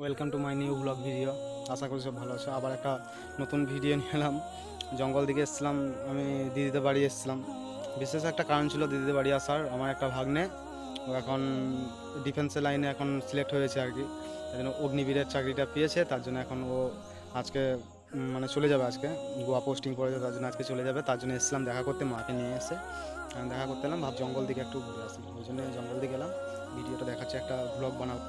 Welcome to my new blog video. আশা করি সব ভালো আছো। আবার একটা নতুন ভিডিও নিয়ে এলাম। জঙ্গল দিকে এসেছিলাম, আমি দিদিদের বাড়ি এসেছিলাম। বিশেষ একটা কারণ ছিল দিদিদের বাড়ি আসার। আমার একটা ভাগ্নে, ও এখন ডিফেন্সের লাইনে এখন সিলেক্ট হয়েছে আর কি। তার জন্য অগ্নিবীরের চাকরিটা পেয়েছে, তার জন্য এখন ও আজকে মানে চলে যাবে। আজকে গোয়া পোস্টিং পড়েছে, তার জন্য আজকে চলে যাবে। তার জন্য এসেছিলাম দেখা করতে, মাকে নিয়ে এসে দেখা করতে এলাম। জঙ্গল দিকে একটু ঘুরে আসি, ওই জন্য জঙ্গল দিকে এলাম। ভিডিওটা দেখাচ্ছে, একটা ব্লগ বানাবো।